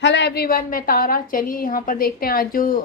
Hello everyone, मैं तारा। चलिए यहाँ पर देखते हैं। आज जो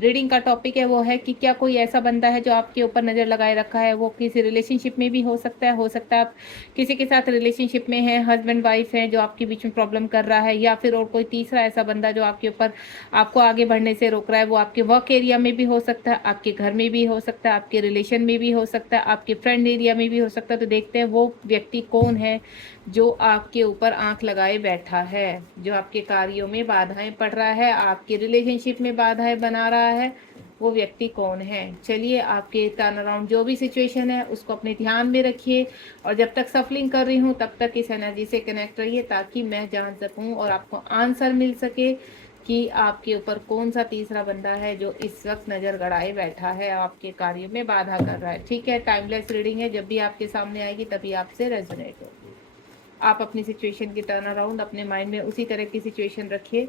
रीडिंग का टॉपिक है वो है कि क्या कोई ऐसा बंदा है जो आपके ऊपर नज़र लगाए रखा है। वो किसी रिलेशनशिप में भी हो सकता है आप किसी के साथ रिलेशनशिप में है, हस्बैंड वाइफ है, जो आपके बीच में प्रॉब्लम कर रहा है, या फिर और कोई तीसरा ऐसा बंदा जो आपके ऊपर आपको आगे बढ़ने से रोक रहा है। वो आपके वर्क एरिया में भी हो सकता है, आपके घर में भी हो सकता है, आपके रिलेशन में भी हो सकता है, आपके फ्रेंड एरिया में भी हो सकता है। तो देखते हैं वो व्यक्ति कौन है जो आपके ऊपर आंख लगाए बैठा है, जो आपके कार्यों में बाधाएं पड़ रहा है, आपके रिलेशनशिप में बाधाएं बना रहा है। वो व्यक्ति कौन है? चलिए, आपके टर्न अराउंड जो भी सिचुएशन है उसको अपने ध्यान में रखिए, और जब तक सफलिंग कर रही हूँ तब तक इस एनर्जी से कनेक्ट रहिए, ताकि मैं जान सकूँ और आपको आंसर मिल सके कि आपके ऊपर कौन सा तीसरा बंदा है जो इस वक्त नज़र गड़ाए बैठा है, आपके कार्यों में बाधा कर रहा है। ठीक है, टाइमलेस रीडिंग है, जब भी आपके सामने आएगी तभी आपसे रेजोनेट होगी। आप अपनी सिचुएशन की टर्न अराउंड अपने माइंड में उसी तरह की सिचुएशन रखिए,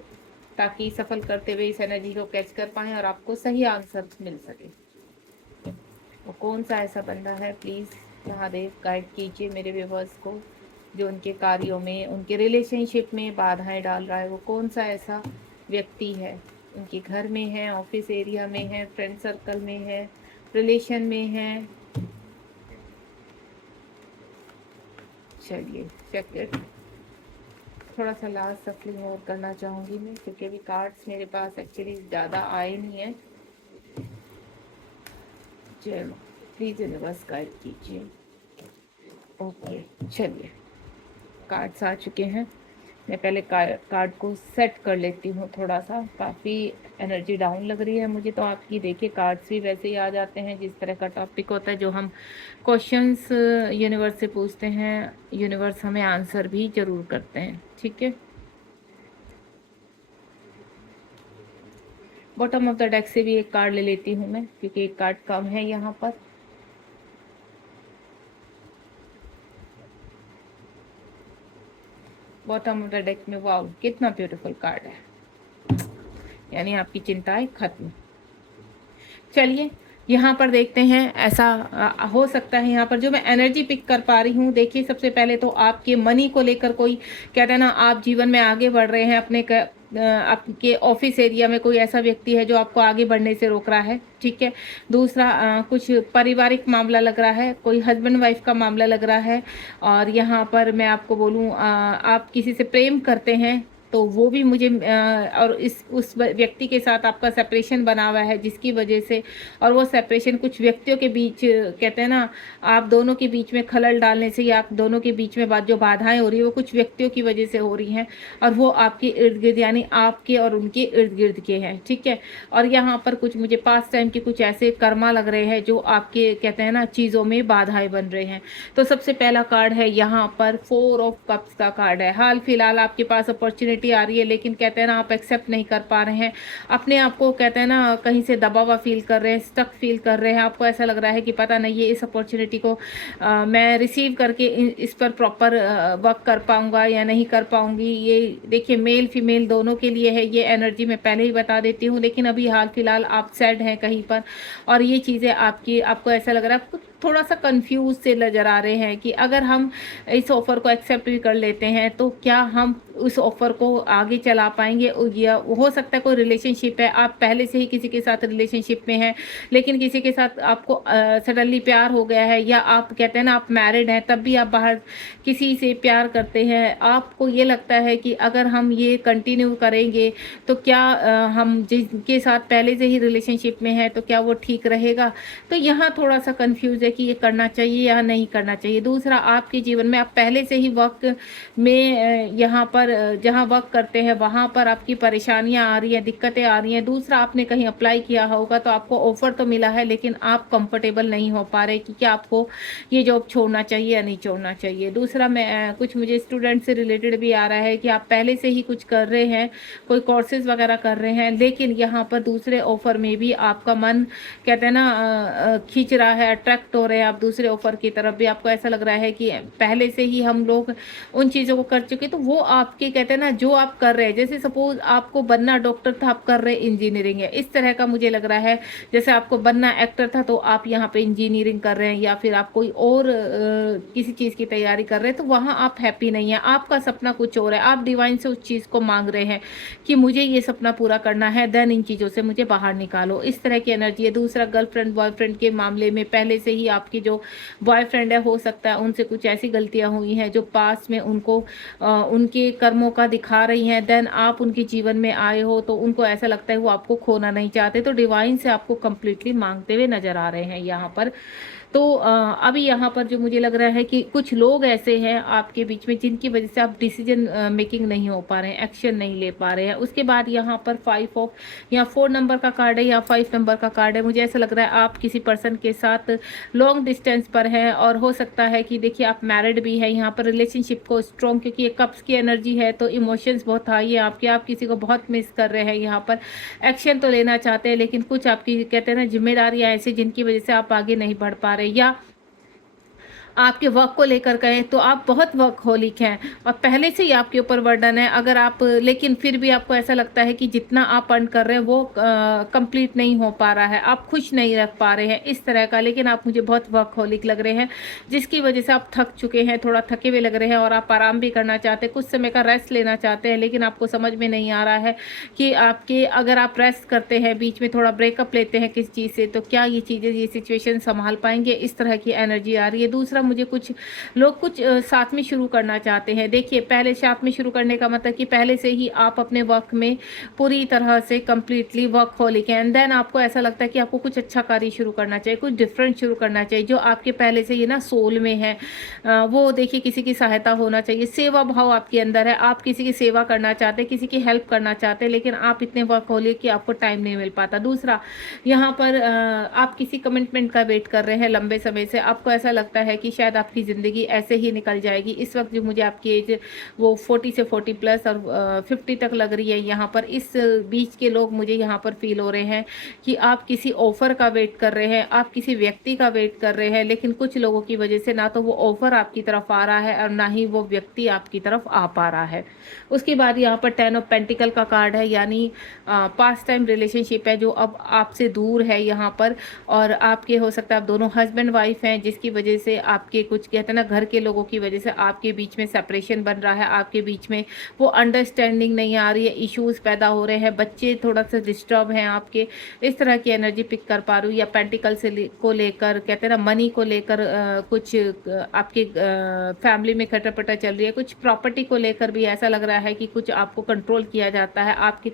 ताकि सफल करते हुए इस एनर्जी को कैच कर पाएँ और आपको सही आंसर मिल सके। वो कौन सा ऐसा बंदा है, प्लीज़ महादेव गाइड कीजिए मेरे व्यूवर्स को, जो उनके कार्यों में, उनके रिलेशनशिप में बाधाएं डाल रहा है। वो कौन सा ऐसा व्यक्ति है? उनके घर में है, ऑफिस एरिया में है, फ्रेंड सर्कल में है, रिलेशन में है। चलिए चेक इट। थोड़ा सा लास्ट सफलिंग और करना चाहूँगी मैं, क्योंकि अभी कार्ड्स मेरे पास एक्चुअली ज़्यादा आए नहीं हैं। चलो प्लीज़ यूनिवर्स गाइड कीजिए। ओके, चलिए कार्ड्स आ चुके हैं। मैं पहले कार्ड को सेट कर लेती हूँ। थोड़ा सा काफ़ी एनर्जी डाउन लग रही है मुझे, तो आपकी देखिए कार्ड्स भी वैसे ही आ जाते हैं जिस तरह का टॉपिक होता है, जो हम क्वेश्चंस यूनिवर्स से पूछते हैं, यूनिवर्स हमें आंसर भी ज़रूर करते हैं। ठीक है, बॉटम ऑफ द डेक से भी एक कार्ड ले लेती हूँ मैं, क्योंकि एक कार्ड कम है यहाँ पर। बॉटम ऑफ द डेक में, वाओ कितना ब्यूटीफुल कार्ड है, यानी आपकी चिंताएं खत्म। चलिए यहाँ पर देखते हैं। ऐसा हो सकता है यहाँ पर जो मैं एनर्जी पिक कर पा रही हूँ। देखिए, सबसे पहले तो आपके मनी को लेकर कोई, कहते हैं ना, आप जीवन में आगे बढ़ रहे हैं, आपके ऑफिस एरिया में कोई ऐसा व्यक्ति है जो आपको आगे बढ़ने से रोक रहा है। ठीक है, दूसरा कुछ पारिवारिक मामला लग रहा है, कोई हस्बैंड वाइफ का मामला लग रहा है। और यहाँ पर मैं आपको बोलूँ, आप किसी से प्रेम करते हैं तो वो भी मुझे और इस उस व्यक्ति के साथ आपका सेपरेशन बना हुआ है, जिसकी वजह से, और वो सेपरेशन कुछ व्यक्तियों के बीच, कहते हैं ना, आप दोनों के बीच में खलल डालने से, या आप दोनों के बीच में बात जो बाधाएं हो रही है वो कुछ व्यक्तियों की वजह से हो रही हैं, और वो आपके इर्द गिर्द, यानी आपके और उनके इर्द गिर्द के हैं। ठीक है, और यहाँ पर कुछ मुझे पास्ट टाइम के कुछ ऐसे कर्मा लग रहे हैं जो आपके, कहते हैं ना, चीज़ों में बाधाएं बन रहे हैं। तो सबसे पहला कार्ड है यहाँ पर 4 ऑफ कप्स का कार्ड है। हाल फिलहाल आपके पास अपॉर्चुनिटी आ रही है, लेकिन कहते हैं ना, आप एक्सेप्ट नहीं कर पा रहे हैं अपने आप को, कहते हैं ना, कहीं से दबा हुआ फील कर रहे हैं, स्टक फील कर रहे हैं। आपको ऐसा लग रहा है कि पता नहीं, ये इस अपॉर्चुनिटी को मैं रिसीव करके इस पर प्रॉपर वर्क कर पाऊंगा या नहीं कर पाऊंगी। ये देखिए, मेल फीमेल दोनों के लिए है ये एनर्जी, मैं पहले ही बता देती हूँ। लेकिन अभी हाल फिलहाल आप सैड हैं कहीं पर, और ये चीज़ें आपको ऐसा लग रहा है, आपको थोड़ा सा कंफ्यूज से नज़र आ रहे हैं कि अगर हम इस ऑफ़र को एक्सेप्ट भी कर लेते हैं तो क्या हम उस ऑफ़र को आगे चला पाएंगे। या हो सकता है कोई रिलेशनशिप है, आप पहले से ही किसी के साथ रिलेशनशिप में हैं, लेकिन किसी के साथ आपको सडनली प्यार हो गया है, या आप, कहते हैं ना, आप मैरिड हैं तब भी आप बाहर किसी से प्यार करते हैं। आपको ये लगता है कि अगर हम ये कंटिन्यू करेंगे तो क्या हम जिनके साथ पहले से ही रिलेशनशिप में हैं तो क्या वो ठीक रहेगा। तो यहाँ थोड़ा सा कंफ्यूज है कि ये करना चाहिए या नहीं करना चाहिए। दूसरा, आपके जीवन में आप पहले से ही वर्क में, यहाँ पर जहाँ वर्क करते हैं वहाँ पर आपकी परेशानियाँ आ रही हैं, दिक्कतें आ रही हैं। दूसरा, आपने कहीं अप्लाई किया होगा तो आपको ऑफर तो मिला है, लेकिन आप कंफर्टेबल नहीं हो पा रहे कि क्या आपको ये जॉब छोड़ना चाहिए या नहीं छोड़ना चाहिए। दूसरा, मैं कुछ मुझे स्टूडेंट से रिलेटेड भी आ रहा है कि आप पहले से ही कुछ कर रहे हैं, कोई कोर्सेज वगैरह कर रहे हैं, लेकिन यहाँ पर दूसरे ऑफर में भी आपका मन, कहते हैं ना, खींच रहा है, अट्रैक्ट हो रहे हैं आप दूसरे ऑफ़र की तरफ भी, आपको ऐसा लग रहा है कि पहले से ही हम लोग उन चीज़ों को कर चुके, तो वो आपके कहते हैं ना जो आप कर रहे हैं, जैसे सपोज़ आपको बनना डॉक्टर था, आप कर रहे इंजीनियरिंग है, इस तरह का मुझे लग रहा है। जैसे आपको बनना एक्टर था तो आप यहाँ पे इंजीनियरिंग कर रहे हैं, या फिर आप कोई और किसी चीज़ की तैयारी कर रहे हैं, तो वहाँ आप हैप्पी नहीं हैं, आपका सपना कुछ और है, आप डिवाइन से उस चीज़ को मांग रहे हैं कि मुझे ये सपना पूरा करना है, देन इन चीज़ों से मुझे बाहर निकालो, इस तरह की एनर्जी है। दूसरा, गर्लफ्रेंड बॉयफ्रेंड के मामले में पहले से ही आपकी जो बॉयफ्रेंड है, हो सकता है उनसे कुछ ऐसी गलतियां हुई हैं जो पास में उनको उनके कर्मों का दिखा रही हैं, देन आप उनके जीवन में आए हो तो उनको ऐसा लगता है वो आपको खोना नहीं चाहते, तो डिवाइन से आपको कंप्लीटली मांगते हुए नजर आ रहे हैं यहाँ पर। तो अभी यहाँ पर जो मुझे लग रहा है कि कुछ लोग ऐसे हैं आपके बीच में जिनकी वजह से आप डिसीजन मेकिंग नहीं हो पा रहे हैं, एक्शन नहीं ले पा रहे हैं। उसके बाद यहाँ पर 5 ऑफ या 4 नंबर का कार्ड है या 5 नंबर का कार्ड है। मुझे ऐसा लग रहा है आप किसी पर्सन के साथ लॉन्ग डिस्टेंस पर हैं, और हो सकता है कि देखिए आप मैरिड भी है यहाँ पर। रिलेशनशिप को स्ट्रॉन्ग, क्योंकि ये कप्स की एनर्जी है तो इमोशंस बहुत हाई है आपके, आप किसी को बहुत मिस कर रहे हैं यहाँ पर। एक्शन तो लेना चाहते हैं लेकिन कुछ आपकी कहते हैं ना जिम्मेदारियाँ ऐसी जिनकी वजह से आप आगे नहीं बढ़ पा रहे, या आपके वर्क को लेकर कहें तो आप बहुत वर्कहोलिक हैं और पहले से ही आपके ऊपर बर्डन है। अगर आप, लेकिन फिर भी आपको ऐसा लगता है कि जितना आप अर्न कर रहे हैं वो कंप्लीट नहीं हो पा रहा है, आप खुश नहीं रख पा रहे हैं इस तरह का, लेकिन आप मुझे बहुत वर्कहोलिक लग रहे हैं जिसकी वजह से आप थक चुके हैं, थोड़ा थके हुए लग रहे हैं और आप आराम भी करना चाहते हैं, कुछ समय का रेस्ट लेना चाहते हैं, लेकिन आपको समझ में नहीं आ रहा है कि आपके अगर आप रेस्ट करते हैं, बीच में थोड़ा ब्रेकअप लेते हैं किस चीज़ से, तो क्या ये चीज़ें, ये सिचुएशन संभाल पाएंगे, इस तरह की एनर्जी आ रही है। दूसरा, मुझे कुछ लोग कुछ साथ में शुरू करना चाहते हैं। देखिए, पहले साथ में शुरू करने का मतलब कि पहले से ही आप अपने वर्क में पूरी तरह से कंप्लीटली वर्कहोलिक हैं, एंड देन आपको ऐसा लगता है कि आपको कुछ अच्छा कार्य शुरू करना चाहिए, कुछ डिफरेंट शुरू करना चाहिए जो आपके पहले से ये ना सोल में है। वो देखिए, किसी की सहायता होना चाहिए, सेवा भाव आपके अंदर है, आप किसी की सेवा करना चाहते हैं, किसी की हेल्प करना चाहते हैं, लेकिन आप इतने वर्कहोलिक कि आपको टाइम नहीं मिल पाता। दूसरा, यहाँ पर आप किसी कमिटमेंट का वेट कर रहे हैं लंबे समय से, आपको ऐसा लगता है कि शायद आपकी ज़िंदगी ऐसे ही निकल जाएगी। इस वक्त जो मुझे आपकी एज वो 40 से 40 प्लस और 50 तक लग रही है यहाँ पर। इस बीच के लोग मुझे यहाँ पर फील हो रहे हैं कि आप किसी ऑफ़र का वेट कर रहे हैं, आप किसी व्यक्ति का वेट कर रहे हैं, लेकिन कुछ लोगों की वजह से ना तो वो ऑफ़र आपकी तरफ आ रहा है और ना ही वो व्यक्ति आपकी तरफ आ पा रहा है। उसके बाद यहाँ पर 10 ऑफ पेंटिकल का कार्ड है, यानी पास्ट टाइम रिलेशनशिप है जो अब आपसे दूर है यहाँ पर, और आपके हो सकता है आप दोनों हस्बैंड वाइफ हैं जिसकी वजह से आपके कुछ कहते हैं ना घर के लोगों की वजह से आपके बीच में सेपरेशन बन रहा है, आपके बीच में वो अंडरस्टैंडिंग नहीं आ रही है, इश्यूज पैदा हो रहे हैं, बच्चे थोड़ा सा डिस्टर्ब हैं आपके, इस तरह की एनर्जी पिक कर पा रही हूँ। या पेंटिकल को लेकर कहते हैं ना मनी को लेकर कुछ आपके फैमिली में खटरपटा चल रही है, कुछ प्रॉपर्टी को लेकर भी ऐसा लग रहा है कि कुछ आपको कंट्रोल किया जाता है, आपकी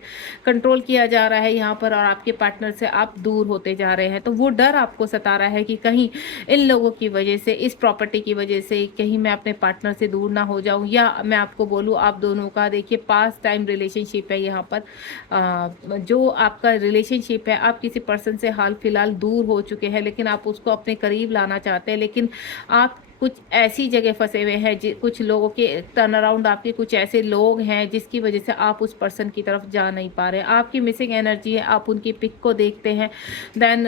कंट्रोल किया जा रहा है यहाँ पर, और आपके पार्टनर से आप दूर होते जा रहे हैं। तो वो डर आपको सता रहा है कि कहीं इन लोगों की वजह से, इस प्रॉपर्टी की वजह से कहीं मैं अपने पार्टनर से दूर ना हो जाऊं, या मैं आपको बोलूं आप दोनों का देखिए पास्ट टाइम रिलेशनशिप है यहाँ पर। जो आपका रिलेशनशिप है, आप किसी पर्सन से हाल फिलहाल दूर हो चुके हैं लेकिन आप उसको अपने करीब लाना चाहते हैं, लेकिन आप कुछ ऐसी जगह फंसे हुए हैं, कुछ लोगों के टर्न अराउंड, आपके कुछ ऐसे लोग हैं जिसकी वजह से आप उस पर्सन की तरफ जा नहीं पा रहे। आपकी मिसिंग एनर्जी है, आप उनकी पिक को देखते हैं, देन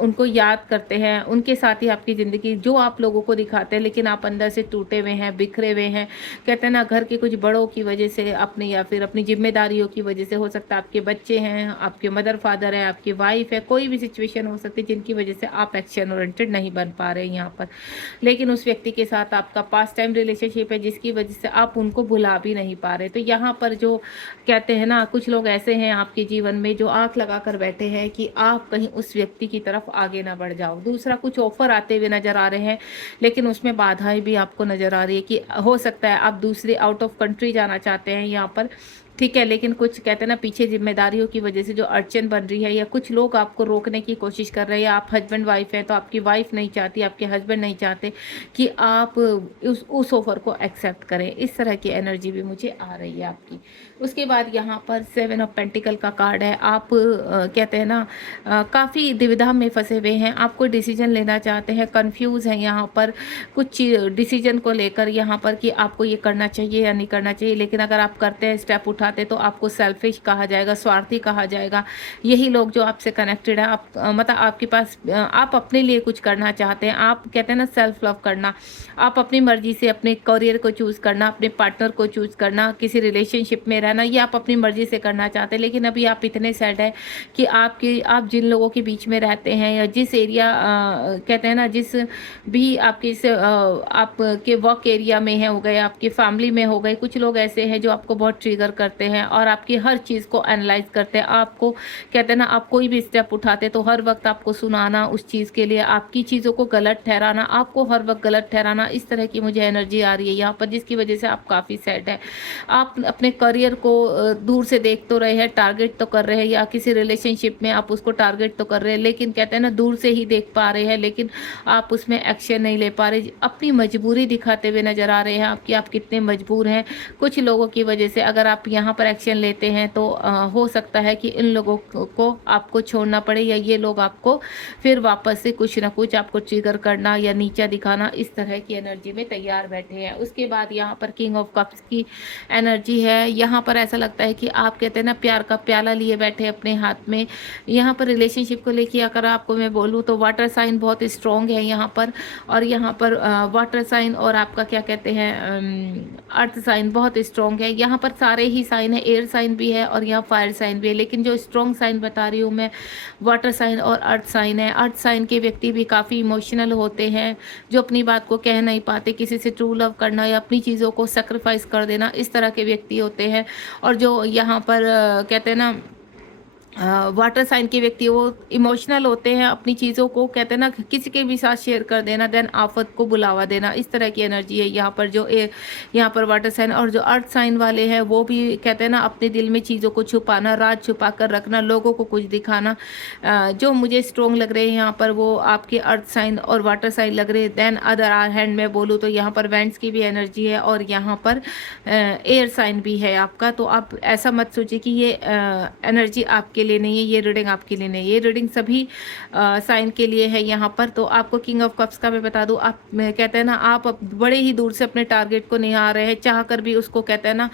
उनको याद करते हैं, उनके साथ ही आपकी ज़िंदगी जो आप लोगों को दिखाते हैं, लेकिन आप अंदर से टूटे हुए हैं, बिखरे हुए हैं। कहते हैं ना घर के कुछ बड़ों की वजह से, अपनी या फिर अपनी जिम्मेदारियों की वजह से, हो सकता है आपके बच्चे हैं, आपके मदर फादर है, आपकी वाइफ है, कोई भी सिचुएशन हो सकती है जिनकी वजह से आप एक्शन ओरिएंटेड नहीं बन पा रहे हैं यहाँ पर, लेकिन उस व्यक्ति के साथ आपका पास्ट टाइम रिलेशनशिप है जिसकी वजह से आप उनको भुला भी नहीं पा रहे। तो यहाँ पर जो कहते हैं ना कुछ लोग ऐसे हैं आपके जीवन में जो आंख लगा कर बैठे हैं कि आप कहीं उस व्यक्ति की तरफ आगे ना बढ़ जाओ। दूसरा, कुछ ऑफर आते हुए नजर आ रहे हैं लेकिन उसमें बाधाएं भी आपको नजर आ रही है कि हो सकता है आप दूसरे आउट ऑफ कंट्री जाना चाहते हैं यहाँ पर, ठीक है, लेकिन कुछ कहते हैं ना पीछे जिम्मेदारियों की वजह से जो अड़चन बन रही है, या कुछ लोग आपको रोकने की कोशिश कर रहे हैं, या आप हस्बैंड वाइफ हैं तो आपकी वाइफ नहीं चाहती, आपके हस्बैंड नहीं चाहते कि आप उस ऑफर को एक्सेप्ट करें। इस तरह की एनर्जी भी मुझे आ रही है आपकी। उसके बाद यहाँ पर 7 ऑफ पेंटिकल का कार्ड है। आप कहते हैं ना काफ़ी दुविधा में फंसे हुए हैं, आप कोई डिसीजन लेना चाहते हैं, कंफ्यूज हैं यहाँ पर कुछ डिसीजन को लेकर यहाँ पर कि आपको ये करना चाहिए या नहीं करना चाहिए, लेकिन अगर आप करते हैं स्टेप दिखाते तो आपको सेल्फिश कहा जाएगा, स्वार्थी कहा जाएगा। यही लोग जो आपसे कनेक्टेड है, आप मतलब आपके पास आप अपने लिए कुछ करना चाहते हैं, आप कहते हैं ना सेल्फ लव करना, आप अपनी मर्जी से अपने करियर को चूज़ करना, अपने पार्टनर को चूज़ करना, किसी रिलेशनशिप में रहना, ये आप अपनी मर्जी से करना चाहते हैं। लेकिन अभी आप इतने सैड है कि आप जिन लोगों के बीच में रहते हैं या जिस एरिया कहते हैं ना, जिस भी आपके आपके वर्क एरिया में है हो गए, आपके फैमिली में हो गए, कुछ लोग ऐसे हैं जो आपको बहुत ट्रिगर करते हैं और आपकी हर चीज़ को एनालाइज करते हैं। आपको कहते हैं ना, आप कोई भी स्टेप उठाते तो हर वक्त आपको सुनाना उस चीज़ के लिए, आपकी चीज़ों को गलत ठहराना, आपको हर वक्त गलत ठहराना, इस तरह की मुझे एनर्जी आ रही है यहाँ पर, जिसकी वजह से आप काफ़ी सैड है। आप अपने करियर को दूर से देख तो रहे हैं, टारगेट तो कर रहे हैं, या किसी रिलेशनशिप में आप उसको टारगेट तो कर रहे हैं, लेकिन कहते हैं ना दूर से ही देख पा रहे हैं, लेकिन आप उसमें एक्शन नहीं ले पा रहे। अपनी मजबूरी दिखाते हुए नजर आ रहे हैं आप कि आप कितने मजबूर हैं कुछ लोगों की वजह से। अगर आप यहाँ पर एक्शन लेते हैं तो हो सकता है कि इन लोगों को आपको छोड़ना पड़े, या ये लोग आपको फिर वापस से कुछ ना कुछ आपको ट्रिगर करना या नीचा दिखाना, इस तरह की एनर्जी में तैयार बैठे हैं। उसके बाद यहाँ पर किंग ऑफ कप्स की एनर्जी है। यहाँ पर ऐसा लगता है कि आप कहते हैं ना प्यार का प्याला लिए बैठे अपने हाथ में। यहाँ पर रिलेशनशिप को लेकर अगर आपको मैं बोलूँ तो वाटर साइन बहुत स्ट्रॉन्ग है यहाँ पर, और यहाँ पर वाटर साइन और आपका क्या कहते हैं अर्थ साइन बहुत स्ट्रॉन्ग है। यहाँ पर सारे ही साइन है, एयर साइन भी है और यहाँ फायर साइन भी है, लेकिन जो स्ट्रॉन्ग साइन बता रही हूँ मैं वाटर साइन और अर्थ साइन है। अर्थ साइन के व्यक्ति भी काफ़ी इमोशनल होते हैं, जो अपनी बात को कह नहीं पाते, किसी से ट्रू लव करना या अपनी चीज़ों को सेक्रीफाइस कर देना, इस तरह के व्यक्ति होते हैं। और जो यहाँ पर कहते हैं ना वाटर साइन के व्यक्ति वो इमोशनल होते हैं, अपनी चीज़ों को कहते हैं ना किसी के भी साथ शेयर कर देना, देन आफत को बुलावा देना, इस तरह की एनर्जी है यहाँ पर। जो यहाँ पर वाटर साइन और जो अर्थ साइन वाले हैं वो भी कहते हैं ना अपने दिल में चीज़ों को छुपाना, राज छुपा कर रखना, लोगों को कुछ दिखाना। जो मुझे स्ट्रॉन्ग लग रहे हैं यहाँ पर वो आपके अर्थ साइन और वाटर साइन लग रहे हैं। देन अदर हैंड में बोलूँ तो यहाँ पर वेंट्स की भी एनर्जी है और यहाँ पर एयर साइन भी है आपका। तो आप ऐसा मत सोचिए कि ये एनर्जी आपके लिए नहीं है, ये रीडिंग आपके लिए नहीं है, ये रीडिंग सभी साइन के लिए है यहाँ पर। तो आपको किंग ऑफ कप्स का मैं बता दूँ, आप कहते हैं ना आप बड़े ही दूर से अपने टारगेट को निहार रहे हैं, चाह कर भी उसको कहते हैं ना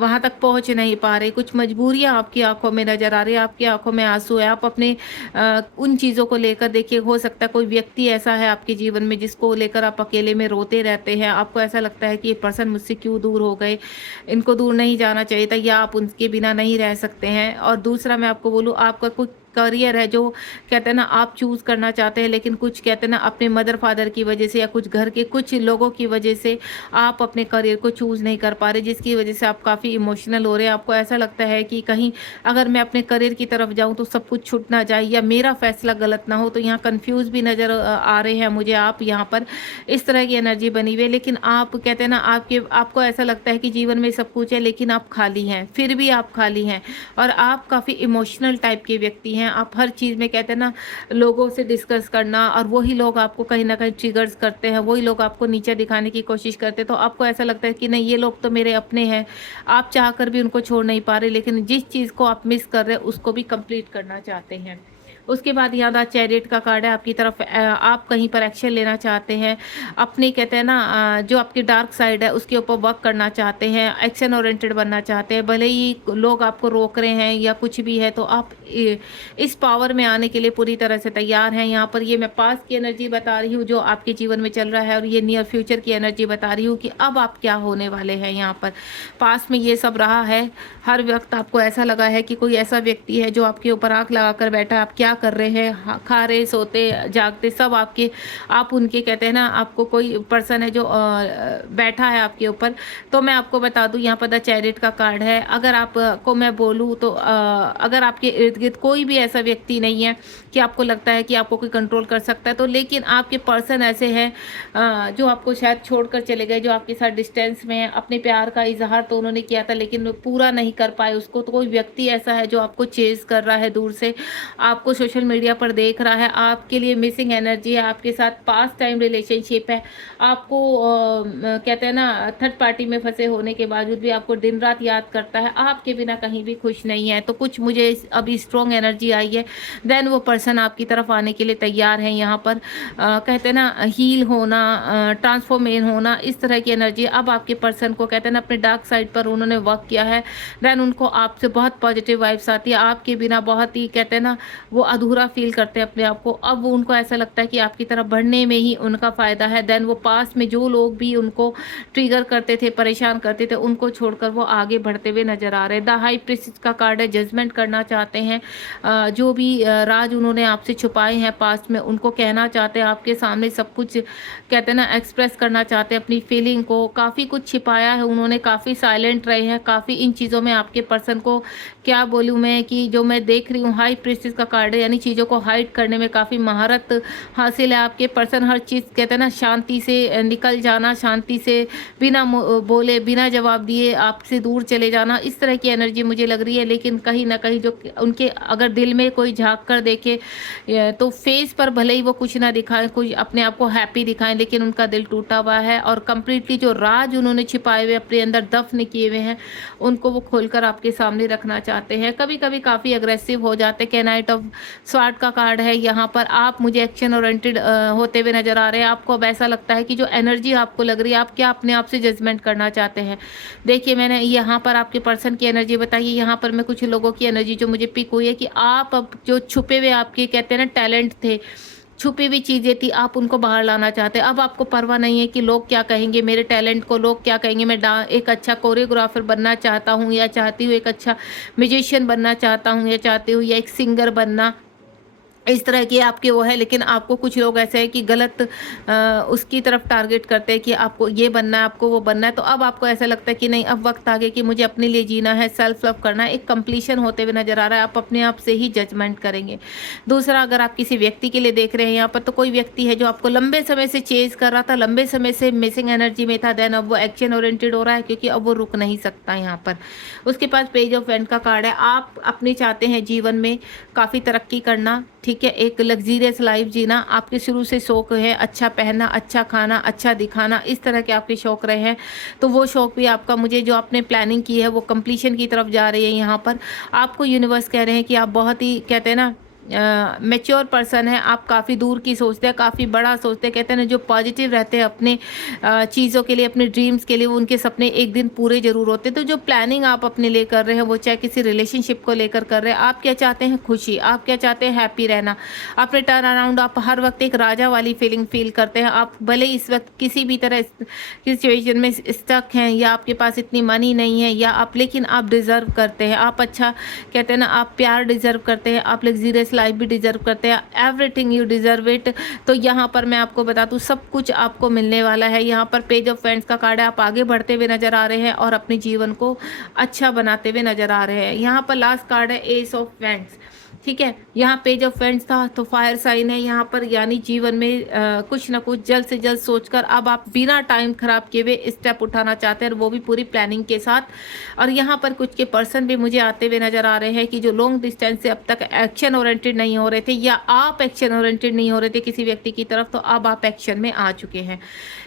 वहाँ तक पहुँच नहीं पा रहे। कुछ मजबूरियाँ आपकी आंखों में नज़र आ रही है, आपकी आंखों में आंसू है। आप अपने उन चीज़ों को लेकर देखिए, हो सकता है कोई व्यक्ति ऐसा है आपके जीवन में जिसको लेकर आप अकेले में रोते रहते हैं। आपको ऐसा लगता है कि ये पर्सन मुझसे क्यों दूर हो गए, इनको दूर नहीं जाना चाहिए था, या आप उनके बिना नहीं रह सकते हैं। और दूसरा मैं आपको बोलूँ, आपका कोई करियर है जो कहते हैं ना आप चूज़ करना चाहते हैं, लेकिन कुछ कहते हैं ना अपने मदर फादर की वजह से या कुछ घर के कुछ लोगों की वजह से आप अपने करियर को चूज़ नहीं कर पा रहे, जिसकी वजह से आप काफ़ी इमोशनल हो रहे हैं। आपको ऐसा लगता है कि कहीं अगर मैं अपने करियर की तरफ जाऊं तो सब कुछ छूट ना जाए या मेरा फैसला गलत ना हो। तो यहाँ कन्फ्यूज़ भी नज़र आ रहे हैं मुझे आप यहाँ पर, इस तरह की एनर्जी बनी हुई है। लेकिन आप कहते हैं ना आपको ऐसा लगता है कि जीवन में सब कुछ है लेकिन आप खाली हैं, फिर भी आप खाली हैं, और आप काफ़ी इमोशनल टाइप के व्यक्ति हैं। आप हर चीज़ में कहते हैं ना लोगों से डिस्कस करना, और वही लोग आपको कहीं ना कहीं ट्रिगर्स करते हैं, वही लोग आपको नीचे दिखाने की कोशिश करते हैं। तो आपको ऐसा लगता है कि नहीं, ये लोग तो मेरे अपने हैं, आप चाह कर भी उनको छोड़ नहीं पा रहे, लेकिन जिस चीज़ को आप मिस कर रहे हैं उसको भी कंप्लीट करना चाहते हैं। उसके बाद यहाँ द चैरियट का कार्ड है आपकी तरफ, आप कहीं पर एक्शन लेना चाहते हैं, अपने कहते हैं ना जो आपकी डार्क साइड है उसके ऊपर वर्क करना चाहते हैं, एक्शन ओरिएंटेड बनना चाहते हैं। भले ही लोग आपको रोक रहे हैं या कुछ भी है, तो आप इस पावर में आने के लिए पूरी तरह से तैयार हैं। यहाँ पर ये मैं पास्ट की एनर्जी बता रही हूँ जो आपके जीवन में चल रहा है, और ये नियर फ्यूचर की एनर्जी बता रही हूँ कि अब आप क्या होने वाले हैं। यहाँ पर पास्ट में ये सब रहा है, हर वक्त आपको ऐसा लगा है कि कोई ऐसा व्यक्ति है जो आपके ऊपर आंख लगा कर बैठा है, आप क्या कर रहे हैं, खा रहे सोते जागते सब आप उनके कहते हैं ना, आपको कोई पर्सन है जो बैठा है आपके ऊपर। तो मैं आपको बता दूं यहाँ पर द चैरियट का कार्ड है। अगर आपको मैं बोलूँ तो अगर आपके इर्द गिर्द कोई भी ऐसा व्यक्ति नहीं है कि आपको लगता है कि आपको कोई कंट्रोल कर सकता है, तो लेकिन आपके पर्सन ऐसे हैं जो आपको शायद छोड़कर चले गए, जो आपके साथ डिस्टेंस में है। अपने प्यार का इजहार तो उन्होंने किया था लेकिन पूरा नहीं कर पाए उसको। तो कोई व्यक्ति ऐसा है जो आपको चेज कर रहा है दूर से, आपको सोशल मीडिया पर देख रहा है, आपके लिए मिसिंग एनर्जी है, आपके साथ पास्ट टाइम रिलेशनशिप है, आपको कहते हैं ना थर्ड पार्टी में फंसे होने के बावजूद भी आपको दिन रात याद करता है, आपके बिना कहीं भी खुश नहीं है। तो कुछ मुझे अभी स्ट्रॉन्ग एनर्जी आई है, देन वो पर्सन आपकी तरफ आने के लिए तैयार है। यहाँ पर कहते हैं ना हील होना, ट्रांसफॉर्मेशन होना, इस तरह की एनर्जी। अब आपके पर्सन को कहते हैं ना अपने डार्क साइड पर उन्होंने वर्क किया है, देन उनको आपसे बहुत पॉजिटिव वाइब्स आती है। आपके बिना बहुत ही कहते हैं ना वो अधूरा फील करते हैं अपने आप को। अब उनको ऐसा लगता है कि आपकी तरफ बढ़ने में ही उनका फ़ायदा है। देन वो पास में जो लोग भी उनको ट्रिगर करते थे, परेशान करते थे, उनको छोड़कर वो आगे बढ़ते हुए नजर आ रहे हैं। द हाई प्रीस्ट का कार्ड है, जजमेंट करना चाहते हैं। जो भी राज उन्होंने आपसे छुपाए हैं पास्ट में, उनको कहना चाहते हैं आपके सामने सब कुछ, कहते हैं ना एक्सप्रेस करना चाहते हैं अपनी फीलिंग को। काफ़ी कुछ छिपाया है उन्होंने, काफ़ी साइलेंट रहे हैं, काफ़ी इन चीज़ों में आपके पर्सन को क्या बोलूँ मैं कि जो मैं देख रही हूँ हाई प्रीस्टेस का कार्ड है, यानी चीज़ों को हाइड करने में काफ़ी महारत हासिल है आपके पर्सन। हर चीज़ कहते हैं ना शांति से निकल जाना, शांति से बिना बोले बिना जवाब दिए आपसे दूर चले जाना, इस तरह की एनर्जी मुझे लग रही है। लेकिन कहीं ना कहीं जो उनके अगर दिल में कोई झांक कर देखे तो फेस पर भले ही वो कुछ ना दिखाएं, कुछ अपने आप को हैप्पी दिखाएं, लेकिन उनका दिल टूटा हुआ है और कंप्लीटली जो राज उन्होंने छिपाए हुए अपने अंदर दफन किए हुए हैं उनको वो खोलकर आपके सामने रखना चाहते हैं। कभी कभी काफ़ी अग्रेसिव हो जाते हैं। नाइट ऑफ स्वार्ड का कार्ड है, यहाँ पर आप मुझे एक्शन ओरिएंटेड होते हुए नजर आ रहे हैं। आपको अब ऐसा लगता है कि जो एनर्जी आपको लग रही है, आप क्या अपने आप से जजमेंट करना चाहते हैं। देखिए मैंने यहाँ पर आपके पर्सन की एनर्जी बताई है, यहाँ पर मैं कुछ लोगों की एनर्जी जो मुझे पिक हुई है कि आप अब जो छुपे हुए आपके कहते हैं ना टैलेंट थे, छुपी हुई चीज़ें थी, आप उनको बाहर लाना चाहते हैं। अब आपको परवाह नहीं है कि लोग क्या कहेंगे, मेरे टैलेंट को लोग क्या कहेंगे। मैं एक अच्छा कोरियोग्राफर बनना चाहता हूँ या चाहती हूँ, एक अच्छा म्यूजिशियन बनना चाहता हूँ या चाहती हूँ, या एक सिंगर बनना, इस तरह की आपके वो है। लेकिन आपको कुछ लोग ऐसे हैं कि गलत उसकी तरफ टारगेट करते हैं कि आपको ये बनना है, आपको वो बनना है। तो अब आपको ऐसा लगता है कि नहीं, अब वक्त आ गया कि मुझे अपने लिए जीना है, सेल्फ लव करना है। एक कंप्लीशन होते हुए नजर आ रहा है, आप अपने आप से ही जजमेंट करेंगे। दूसरा, अगर आप किसी व्यक्ति के लिए देख रहे हैं यहाँ पर, तो कोई व्यक्ति है जो आपको लंबे समय से चेज कर रहा था, लंबे समय से मिसिंग एनर्जी में था, देन अब वो एक्शन ओरिएंटेड हो रहा है क्योंकि अब वो रुक नहीं सकता यहाँ पर। उसके पास पेज ऑफ एंड का कार्ड है। आप अपने चाहते हैं जीवन में काफ़ी तरक्की करना, ठीक है, एक लग्जीरियस लाइफ जीना, आपके शुरू से शौक है, अच्छा पहनना, अच्छा खाना, अच्छा दिखाना, इस तरह के आपके शौक रहे हैं। तो वो शौक भी आपका, मुझे जो आपने प्लानिंग की है वो कंप्लीशन की तरफ जा रही है। यहाँ पर आपको यूनिवर्स कह रहे हैं कि आप बहुत ही कहते हैं ना मैच्योर पर्सन है, आप काफ़ी दूर की सोचते हैं, काफ़ी बड़ा सोचते हैं। कहते हैं ना जो पॉजिटिव रहते हैं अपने चीज़ों के लिए, अपने ड्रीम्स के लिए, वो उनके सपने एक दिन पूरे जरूर होते हैं। तो जो प्लानिंग आप अपने लिए कर रहे हैं, वो चाहे किसी रिलेशनशिप को लेकर कर रहे हैं, आप क्या चाहते हैं, खुशी, आप क्या चाहते हैं, हैप्पी रहना, अपने टर्न अराउंड, आप हर वक्त एक राजा वाली फीलिंग फील करते हैं। आप भले इस वक्त किसी भी तरह की सिचुएशन में स्टक हैं, या आपके पास इतनी मनी नहीं है, या आप, लेकिन आप डिज़र्व करते हैं, आप अच्छा कहते हैं ना, आप प्यार डिज़र्व करते हैं, आप लग्जीरियस लाइफ भी डिजर्व करते हैं, एवरीथिंग यू डिजर्व इट। तो यहाँ पर मैं आपको बता दूँ सब कुछ आपको मिलने वाला है। यहाँ पर पेज ऑफ फ्रेंड्स का कार्ड है, आप आगे बढ़ते हुए नजर आ रहे हैं और अपने जीवन को अच्छा बनाते हुए नजर आ रहे हैं। यहाँ पर लास्ट कार्ड है एस ऑफ फ्रेंड्स, ठीक है। यहाँ पेज ऑफ फ्रेंड्स था तो फायर साइन है यहाँ पर, यानी जीवन में कुछ ना कुछ जल्द से जल्द सोचकर अब आप बिना टाइम खराब किए हुए स्टेप उठाना चाहते हैं, वो भी पूरी प्लानिंग के साथ। और यहाँ पर कुछ के पर्सन भी मुझे आते हुए नजर आ रहे हैं कि जो लॉन्ग डिस्टेंस से अब तक एक्शन ओरिएंटेड नहीं हो रहे थे, या आप एक्शन ओरिएंटेड नहीं हो रहे थे किसी व्यक्ति की तरफ, तो अब आप एक्शन में आ चुके हैं।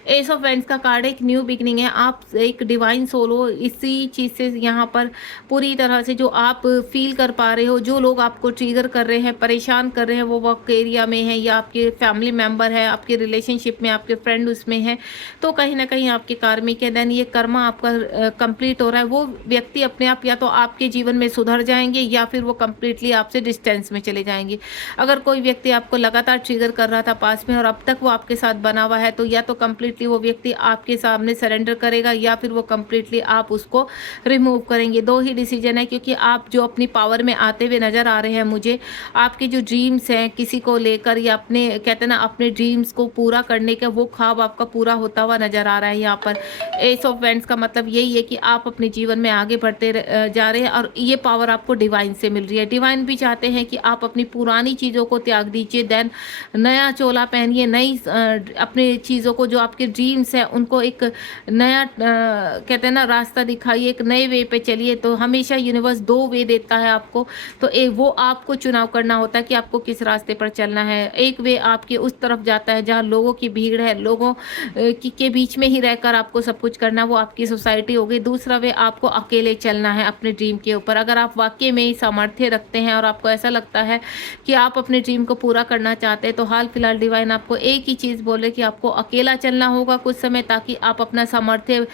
एस ऑफ फ्रेंड्स का कार्ड एक न्यू बिगनिंग है, आप एक डिवाइन सोल हो, इसी चीज़ से यहाँ पर पूरी तरह से जो आप फील कर पा रहे हो, जो लोग आपको ट्रिगर कर रहे हैं, परेशान कर रहे हैं, वो वर्क एरिया में है या आपके फैमिली मेंबर है, आपके रिलेशनशिप में आपके फ्रेंड उसमें है, तो कहीं ना कहीं आपके कार्मिक है। देन ये कर्मा आपका कंप्लीट हो रहा है। वो व्यक्ति अपने आप या तो आपके जीवन में सुधर जाएंगे या फिर वो कंप्लीटली आपसे डिस्टेंस में चले जाएंगे। अगर कोई व्यक्ति आपको लगातार ट्रिगर कर रहा था पास में और अब तक वो आपके साथ बना हुआ है, तो या तो कंप्लीटली वो व्यक्ति आपके सामने सरेंडर करेगा या फिर वो कंप्लीटली आप उसको रिमूव करेंगे। दो ही डिसीजन है, क्योंकि आप जो अपनी पावर में आते हुए नजर आ रहे हैं मुझे, आपके जो ड्रीम्स हैं किसी को लेकर या अपने कहते हैं ना अपने ड्रीम्स को पूरा करने का, वो ख्वाब आपका पूरा होता हुआ नजर आ रहा है। यहाँ पर एस ऑफ वेंट्स का मतलब यही है कि आप अपने जीवन में आगे बढ़ते जा रहे हैं और ये पावर आपको डिवाइन से मिल रही है। डिवाइन भी चाहते हैं कि आप अपनी पुरानी चीज़ों को त्याग दीजिए, देन नया चोला पहनिए, नई अपनी चीज़ों को जो आपके आपके ड्रीम्स हैं उनको एक नया कहते हैं ना रास्ता दिखाइए, एक नए वे पे चलिए। तो हमेशा यूनिवर्स 2 वे देता है आपको, तो वो आपको चुनाव करना होता है कि आपको किस रास्ते पर चलना है। एक वे आपके उस तरफ जाता है जहाँ लोगों की भीड़ है, लोगों के बीच में ही रहकर आपको सब कुछ करना, वो आपकी सोसाइटी हो गई। दूसरा वे आपको अकेले चलना है अपने ड्रीम के ऊपर। अगर आप वाकई में ही सामर्थ्य रखते हैं और आपको ऐसा लगता है कि आप अपने ड्रीम को पूरा करना चाहते हैं, तो हाल फिलहाल डिवाइन आपको एक ही चीज़ बोले कि आपको अकेला चलना होगा कुछ समय, ताकि आप अपना सामर्थ्य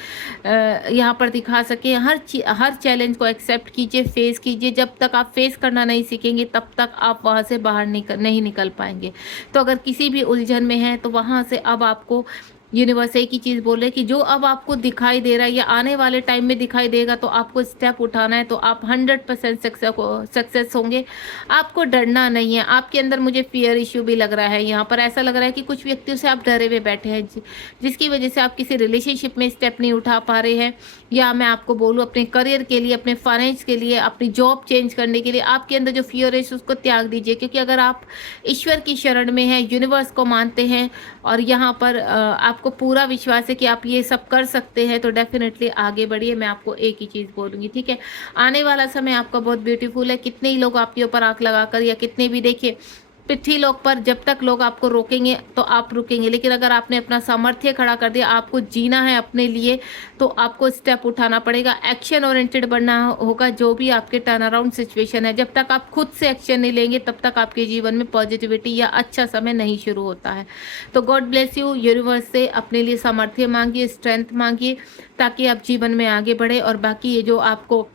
यहाँ पर दिखा सकें। हर चैलेंज को एक्सेप्ट कीजिए, फेस कीजिए। जब तक आप फेस करना नहीं सीखेंगे तब तक आप वहाँ से बाहर नहीं निकल पाएंगे। तो अगर किसी भी उलझन में हैं तो वहाँ से अब आपको यूनिवर्स एक ही चीज़ बोल रहे कि जो अब आपको दिखाई दे रहा है या आने वाले टाइम में दिखाई देगा, तो आपको स्टेप उठाना है, तो आप 100% सक्सेस होंगे। आपको डरना नहीं है। आपके अंदर मुझे फियर इश्यू भी लग रहा है, यहाँ पर ऐसा लग रहा है कि कुछ व्यक्तियों से आप डरे हुए बैठे हैं, जिसकी वजह से आप किसी रिलेशनशिप में स्टेप नहीं उठा पा रहे हैं। या मैं आपको बोलूँ अपने करियर के लिए, अपने फाइनेंस के लिए, अपनी जॉब चेंज करने के लिए आपके अंदर जो फियर है उसको त्याग दीजिए। क्योंकि अगर आप ईश्वर की शरण में हैं, यूनिवर्स को मानते हैं और यहाँ पर आपको पूरा विश्वास है कि आप ये सब कर सकते हैं, तो डेफिनेटली आगे बढ़िए। मैं आपको एक ही चीज़ बोलूँगी, ठीक है। आने वाला समय आपका बहुत ब्यूटीफुल है। कितने ही लोग आपके ऊपर आंख लगाकर या कितने भी देखिए पृथ्वी लोक पर जब तक लोग आपको रोकेंगे तो आप रुकेंगे, लेकिन अगर आपने अपना सामर्थ्य खड़ा कर दिया, आपको जीना है अपने लिए, तो आपको स्टेप उठाना पड़ेगा। एक्शन ओरिएंटेड बनना होगा। जो भी आपके टर्न अराउंड सिचुएशन है, जब तक आप खुद से एक्शन नहीं लेंगे तब तक आपके जीवन में पॉजिटिविटी या अच्छा समय नहीं शुरू होता है। तो गॉड ब्लेस यू। यूनिवर्स से अपने लिए सामर्थ्य मांगिए, स्ट्रेंथ मांगिए, ताकि आप जीवन में आगे बढ़े। और बाकी ये जो आपको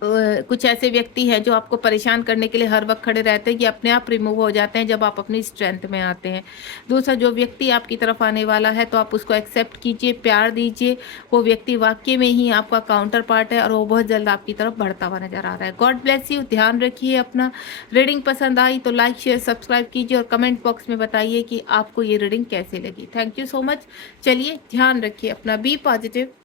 कुछ ऐसे व्यक्ति हैं जो आपको परेशान करने के लिए हर वक्त खड़े रहते हैं, ये अपने आप रिमूव हो जाते हैं जब आप अपनी स्ट्रेंथ में आते हैं। दूसरा, जो व्यक्ति आपकी तरफ आने वाला है तो आप उसको एक्सेप्ट कीजिए, प्यार दीजिए। वो व्यक्ति वाकई में ही आपका काउंटर पार्ट है और वो बहुत जल्द आपकी तरफ बढ़ता हुआ नजर आ रहा है। God bless you. ध्यान रखिए अपना। रीडिंग पसंद आई तो लाइक शेयर सब्सक्राइब कीजिए और कमेंट बॉक्स में बताइए कि आपको ये रीडिंग कैसे लगी। Thank you so much. चलिए, ध्यान रखिए अपना, बी पॉजिटिव।